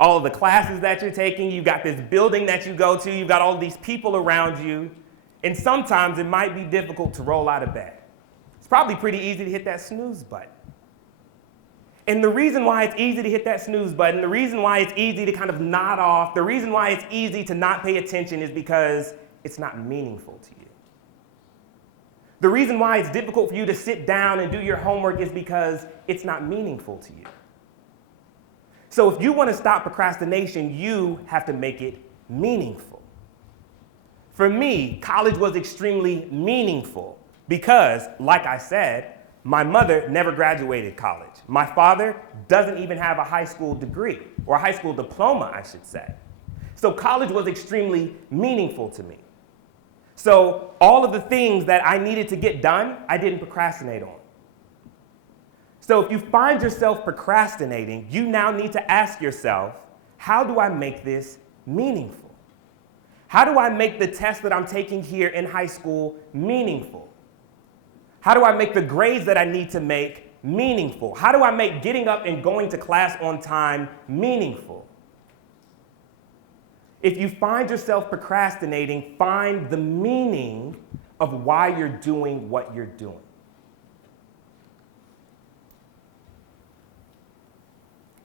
all of the classes that you're taking, you've got this building that you go to, you've got all of these people around you, and sometimes it might be difficult to roll out of bed. It's probably pretty easy to hit that snooze button. And the reason why it's easy to hit that snooze button, the reason why it's easy to kind of nod off, the reason why it's easy to not pay attention is because it's not meaningful to you. The reason why it's difficult for you to sit down and do your homework is because it's not meaningful to you. So if you want to stop procrastination, you have to make it meaningful. For me, college was extremely meaningful because, like I said, my mother never graduated college. My father doesn't even have a high school degree, or a high school diploma, I should say. So college was extremely meaningful to me. So all of the things that I needed to get done, I didn't procrastinate on. So if you find yourself procrastinating, you now need to ask yourself, how do I make this meaningful? How do I make the test that I'm taking here in high school meaningful? How do I make the grades that I need to make meaningful? How do I make getting up and going to class on time meaningful? If you find yourself procrastinating, find the meaning of why you're doing what you're doing.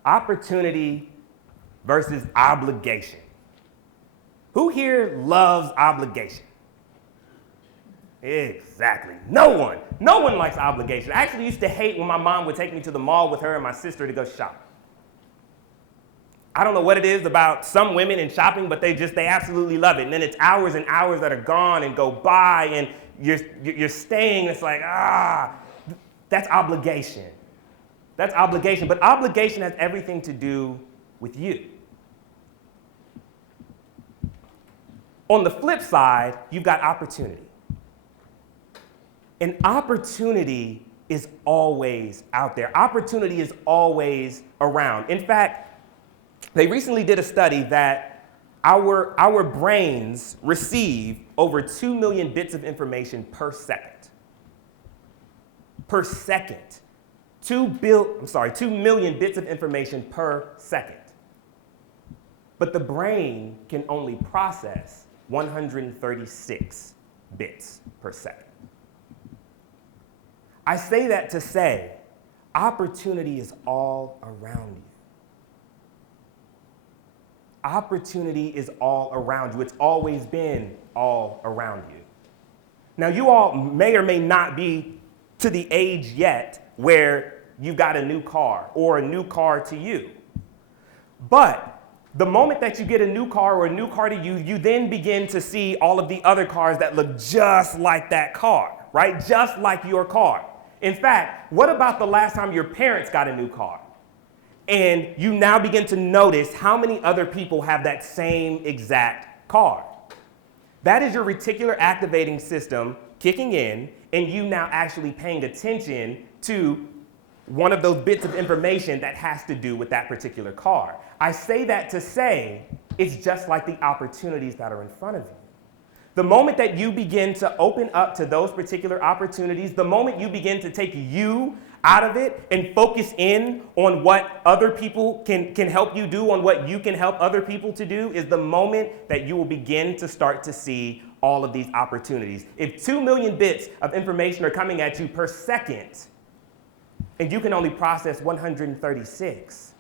Opportunity versus obligation. Who here loves obligation? Exactly. No one. No one likes obligation. I actually used to hate when my mom would take me to the mall with her and my sister to go shop. I don't know what it is about some women in shopping, but they absolutely love it. And then it's hours and hours that are gone and go by, and you're staying. It's like, that's obligation. That's obligation. But obligation has everything to do with you. On the flip side, you've got opportunity. And opportunity is always out there. Opportunity is always around. In fact, they recently did a study that our brains receive over 2 million bits of information per second. Per second. 2 million bits of information per second. But the brain can only process 136 bits per second. I say that to say, opportunity is all around you. Opportunity is all around you. It's always been all around you. Now, you all may or may not be to the age yet where you've got a new car or a new car to you. But the moment that you get a new car or a new car to you, you then begin to see all of the other cars that look just like that car, right? Just like your car. In fact, what about the last time your parents got a new car? And you now begin to notice how many other people have that same exact car. That is your reticular activating system kicking in, and you now actually paying attention to one of those bits of information that has to do with that particular car. I say that to say it's just like the opportunities that are in front of you. The moment that you begin to open up to those particular opportunities, the moment you begin to take you out of it and focus in on what other people can help you do, on what you can help other people to do, is the moment that you will begin to start to see all of these opportunities. If 2 million bits of information are coming at you per second, and you can only process 136,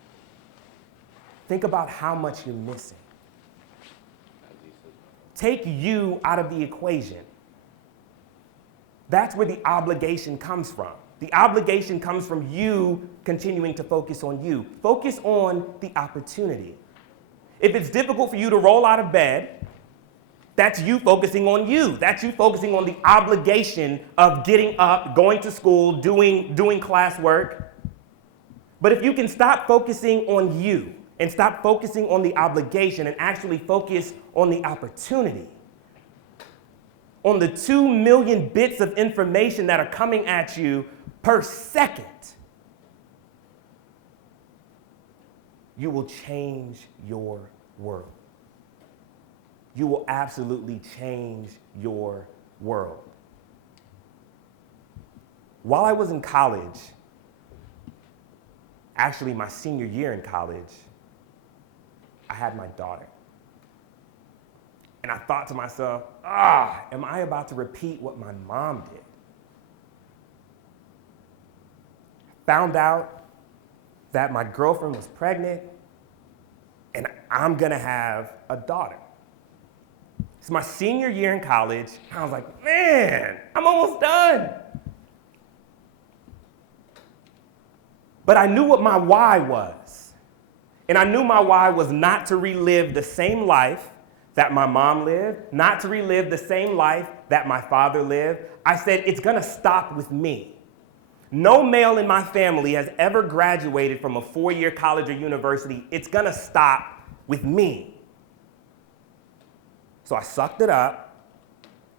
think about how much you're missing. Take you out of the equation. That's where the obligation comes from. The obligation comes from you continuing to focus on you. Focus on the opportunity. If it's difficult for you to roll out of bed, that's you focusing on you. That's you focusing on the obligation of getting up, going to school, doing classwork. But if you can stop focusing on you and stop focusing on the obligation and actually focus on the opportunity, on the 2 million bits of information that are coming at you per second, you will change your world. You will absolutely change your world. While I was in college, actually my senior year in college, I had my daughter. And I thought to myself, am I about to repeat what my mom did? Found out that my girlfriend was pregnant and I'm gonna have a daughter. It's my senior year in college. I was like, man, I'm almost done. But I knew what my why was. And I knew my why was not to relive the same life that my mom lived, not to relive the same life that my father lived. I said, it's gonna stop with me. No male in my family has ever graduated from a 4-year college or university. It's gonna stop with me. So I sucked it up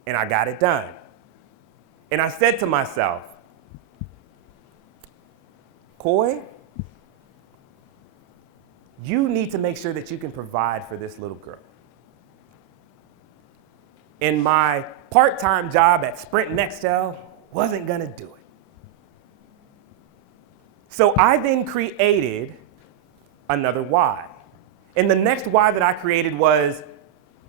and I got it done. And I said to myself, Coy, you need to make sure that you can provide for this little girl. And my part-time job at Sprint Nextel wasn't gonna do it. So I then created another why. And the next why that I created was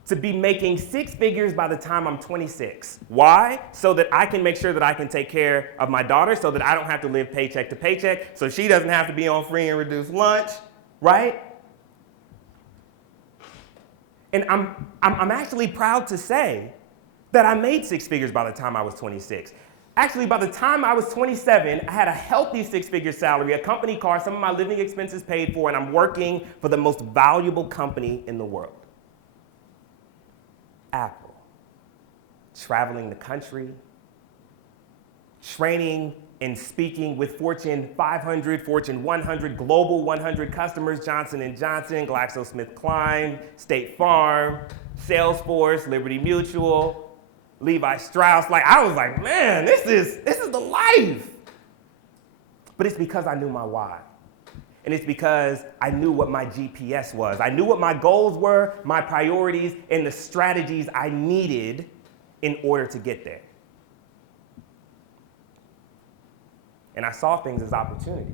to be making 6 figures by the time I'm 26. Why? So that I can make sure that I can take care of my daughter, so that I don't have to live paycheck to paycheck, so she doesn't have to be on free and reduced lunch, right? And I'm actually proud to say that I made 6 figures by the time I was 26. Actually, by the time I was 27, I had a healthy 6-figure salary, a company car, some of my living expenses paid for, and I'm working for the most valuable company in the world. Apple. Traveling the country, training and speaking with Fortune 500, Fortune 100, Global 100 customers, Johnson & Johnson, GlaxoSmithKline, State Farm, Salesforce, Liberty Mutual, Levi Strauss. Like, I was like, man, this is the life. But it's because I knew my why. And it's because I knew what my GPS was. I knew what my goals were, my priorities, and the strategies I needed in order to get there. And I saw things as opportunities.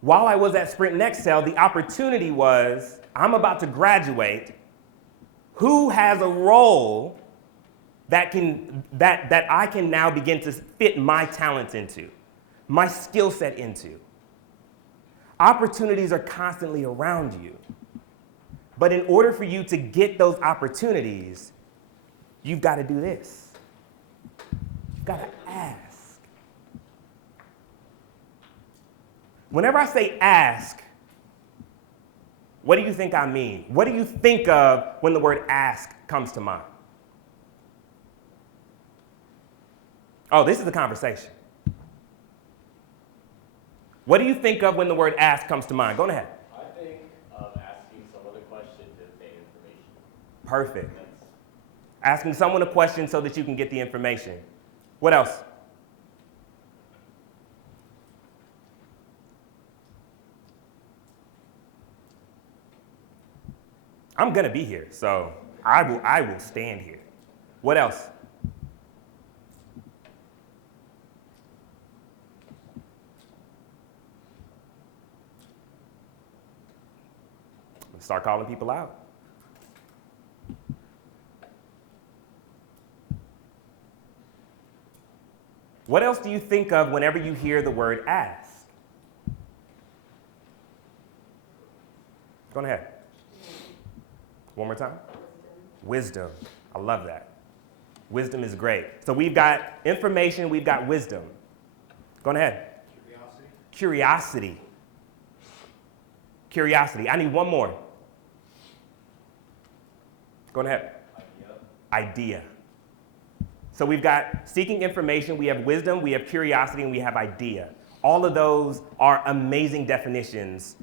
While I was at Sprint Nextel, the opportunity was, I'm about to graduate. Who has a role that I can now begin to fit my talents into, my skill set into? Opportunities are constantly around you. But in order for you to get those opportunities, you've got to do this. You've got to ask. Whenever I say ask, what do you think I mean? What do you think of when the word ask comes to mind? Oh, this is a conversation. What do you think of when the word ask comes to mind? Go ahead. I think of asking someone a question to obtain information. Perfect. Asking someone a question so that you can get the information. What else? I'm gonna be here, so I will stand here. What else? Let's start calling people out. What else do you think of whenever you hear the word ask? Go ahead. One more time. Wisdom. I love that. Wisdom is great. So we've got information, we've got wisdom. Go ahead. Curiosity. Curiosity. I need one more. Go ahead. Idea. So we've got seeking information, we have wisdom, we have curiosity, and we have idea. All of those are amazing definitions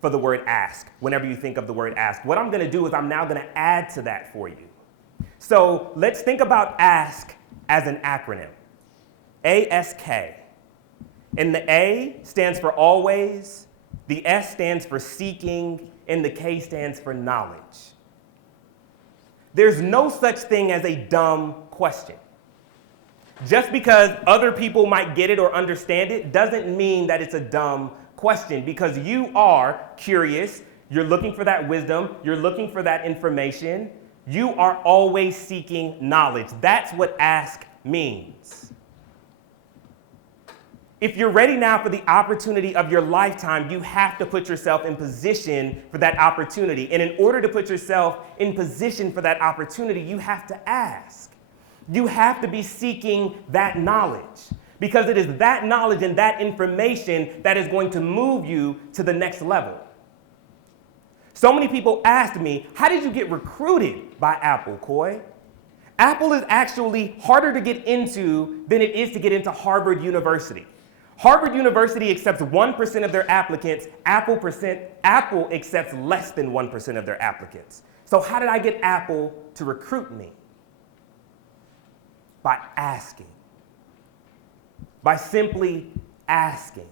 for the word ask, whenever you think of the word ask. What I'm gonna do is I'm now gonna add to that for you. So let's think about ask as an acronym. ASK. And the A stands for always, the S stands for seeking, and the K stands for knowledge. There's no such thing as a dumb question. Just because other people might get it or understand it doesn't mean that it's a dumb question, because you are curious, You're looking for that wisdom. You're looking for that information. You are always seeking knowledge. That's what ask means. If you're ready now for the opportunity of your lifetime, you have to put yourself in position for that opportunity. And in order to put yourself in position for that opportunity, you have to ask. You have to be seeking that knowledge, because it is that knowledge and that information that is going to move you to the next level. So many people asked me, how did you get recruited by Apple, Coy? Apple is actually harder to get into than it is to get into Harvard University. Harvard University accepts 1% of their applicants. Apple accepts less than 1% of their applicants. So how did I get Apple to recruit me? By asking. By simply asking.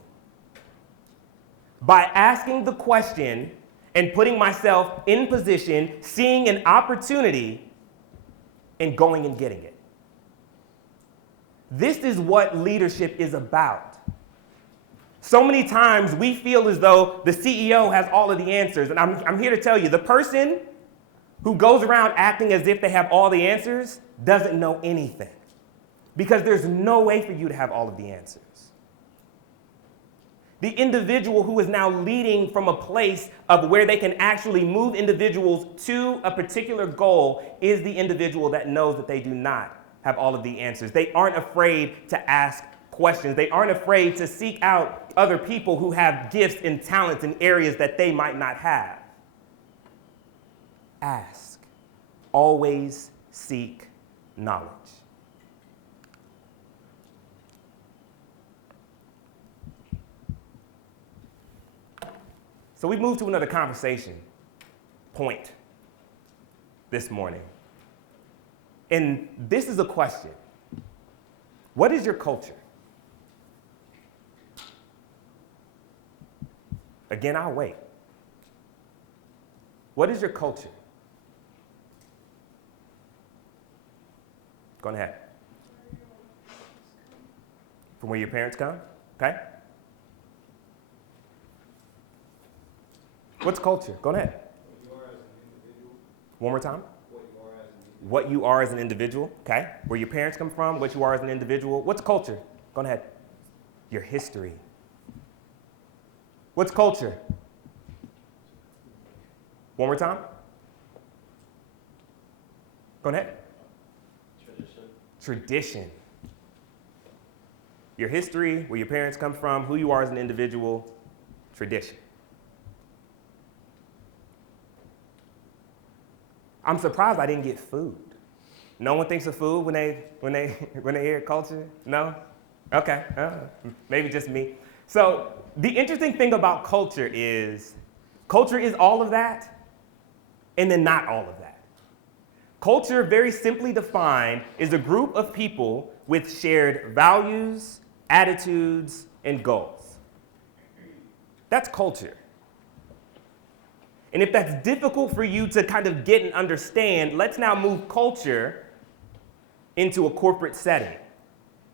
By asking the question and putting myself in position, seeing an opportunity, and going and getting it. This is what leadership is about. So many times we feel as though the CEO has all of the answers. And I'm here to tell you, the person who goes around acting as if they have all the answers doesn't know anything. Because there's no way for you to have all of the answers. The individual who is now leading from a place of where they can actually move individuals to a particular goal is the individual that knows that they do not have all of the answers. They aren't afraid to ask questions. They aren't afraid to seek out other people who have gifts and talents in areas that they might not have. Ask. Always seek knowledge. So we moved to another conversation point this morning. And this is a question. What is your culture? Again, I'll wait. What is your culture? Go ahead. From where your parents come? Okay. What's culture? Go ahead. What you are as an individual. One more time. What you are as an individual. What you are as an individual. Okay. Where your parents come from, what you are as an individual. What's culture? Go ahead. Your history. What's culture? One more time. Go ahead. Tradition. Your history, where your parents come from, who you are as an individual, tradition. I'm surprised I didn't get food. No one thinks of food when they hear culture? No? Okay. Maybe just me. So the interesting thing about culture is all of that and then not all of that. Culture, very simply defined, is a group of people with shared values, attitudes, and goals. That's culture. And if that's difficult for you to kind of get and understand, let's now move culture into a corporate setting.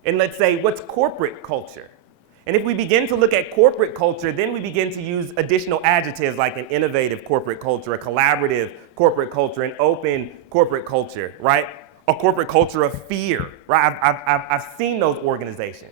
And let's say, what's corporate culture? And if we begin to look at corporate culture, then we begin to use additional adjectives like an innovative corporate culture, a collaborative corporate culture, an open corporate culture, right? A corporate culture of fear, right? I've seen those organizations.